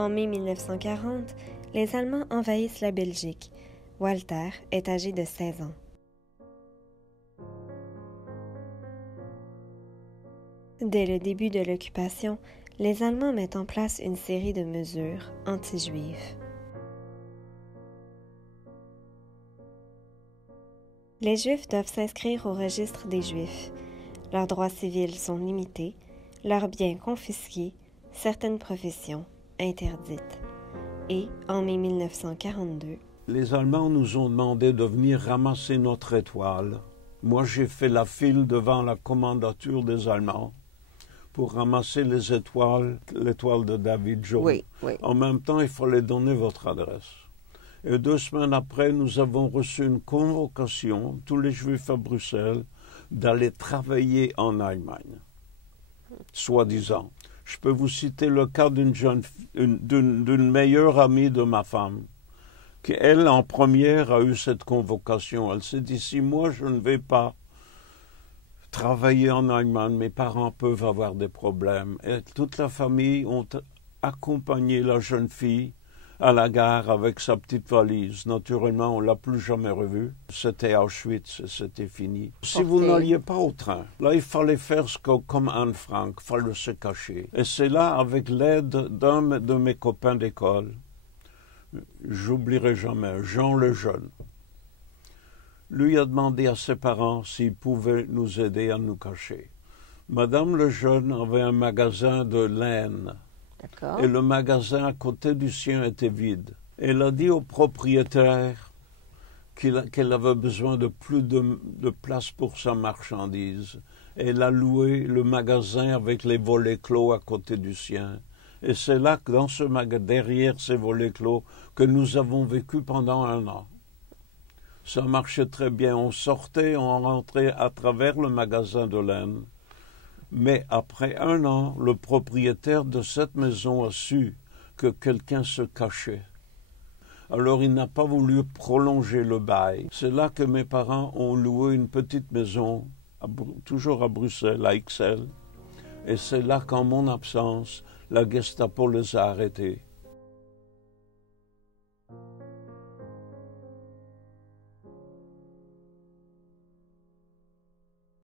En mai 1940, les Allemands envahissent la Belgique. Walter est âgé de 16 ans. Dès le début de l'occupation, les Allemands mettent en place une série de mesures anti-juives. Les Juifs doivent s'inscrire au registre des Juifs. Leurs droits civils sont limités, leurs biens confisqués, certaines professions interdites. Et, en mai 1942, les Allemands nous ont demandé de venir ramasser notre étoile. Moi, j'ai fait la file devant la commandature des Allemands pour ramasser les étoiles, l'étoile de David Jones. Oui, oui. En même temps, il fallait donner votre adresse. Et 2 semaines après, nous avons reçu une convocation, tous les Juifs à Bruxelles, d'aller travailler en Allemagne, soi-disant. Je peux vous citer le cas d'une meilleure amie de ma femme, qui, elle, en première, a eu cette convocation. Elle s'est dit, si moi, je ne vais pas travailler en Allemagne, mes parents peuvent avoir des problèmes. Et toute la famille ont accompagné la jeune fille à la gare avec sa petite valise. Naturellement, on ne l'a plus jamais revue. C'était Auschwitz, c'était fini. Si vous n'alliez pas au train, là, il fallait faire comme Anne Frank, il fallait se cacher. Et c'est là, avec l'aide d'un de mes copains d'école, j'oublierai jamais, Jean Lejeune, lui a demandé à ses parents s'ils pouvaient nous aider à nous cacher. Madame Lejeune avait un magasin de laine. Et le magasin à côté du sien était vide. Elle a dit au propriétaire qu'elle avait besoin de plus de place pour sa marchandise. Elle a loué le magasin avec les volets clos à côté du sien. Et c'est là, que dans ce magasin, derrière ces volets clos, que nous avons vécu pendant 1 an. Ça marchait très bien. On sortait, on rentrait à travers le magasin de laine. Mais après 1 an, le propriétaire de cette maison a su que quelqu'un se cachait. Alors il n'a pas voulu prolonger le bail. C'est là que mes parents ont loué une petite maison, toujours à Bruxelles, à Ixelles. Et c'est là qu'en mon absence, la Gestapo les a arrêtés.